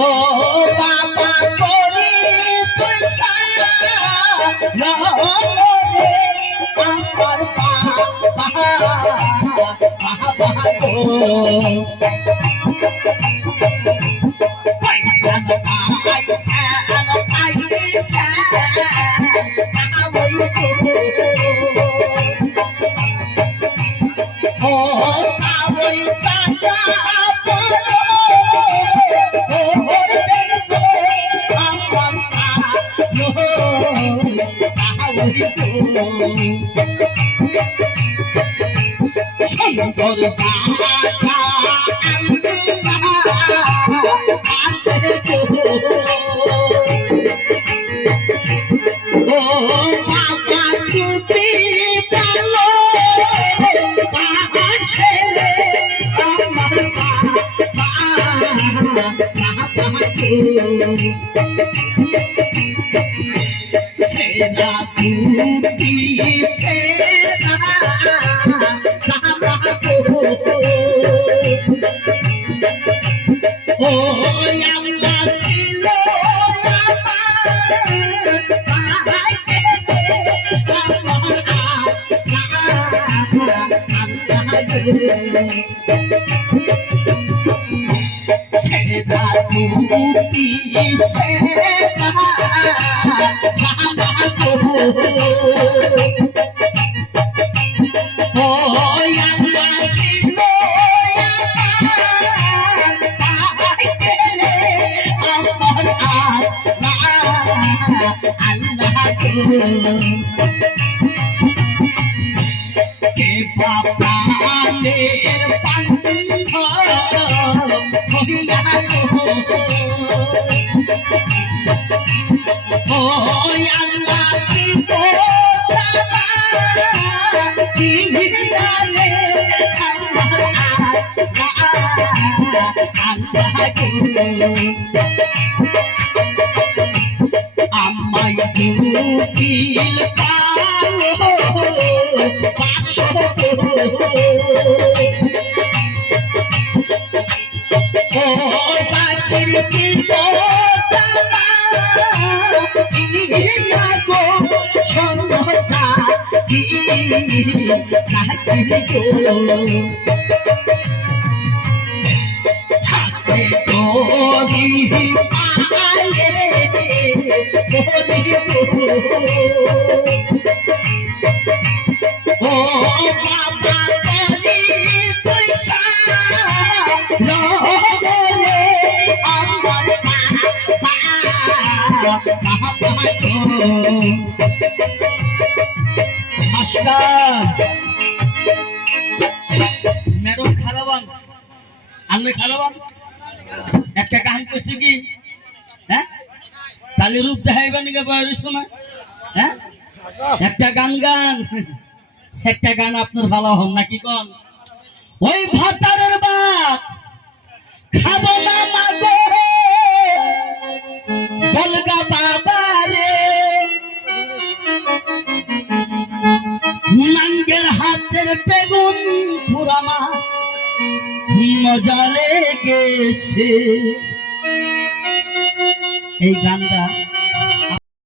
ও বাবা করি তুই আমার সেরা তুমি সেরা ও আল্লাহ ছিল সেরা তুমি সেরা কে বাপালের পান্থ হইয়া ও আল্লাহ কি কোথাবা কি জানে আমার আমায় জুবিল পালো পাশো ও বাচির কি কোথাবা কি লাগো সন্ধ্যা কি নাকি গো হাতে তোরি আলে ও বাবা করি তুই বলে আমার ম্যাডাম খালাবান আমি খালাবান একটা গান করছি কি হ্যাঁ তাহলে রূপ দেখাইবেন বয়স সময় হ্যাঁ একটা গান একটা গান আপনার ভালো হন নাকি কন ওই ভাতারের বাপ খাবো না মাগো বলগা বাবা রে নাঙ্গের হাতের বেগুন পুরামা মজা লেগেছে এই গানটা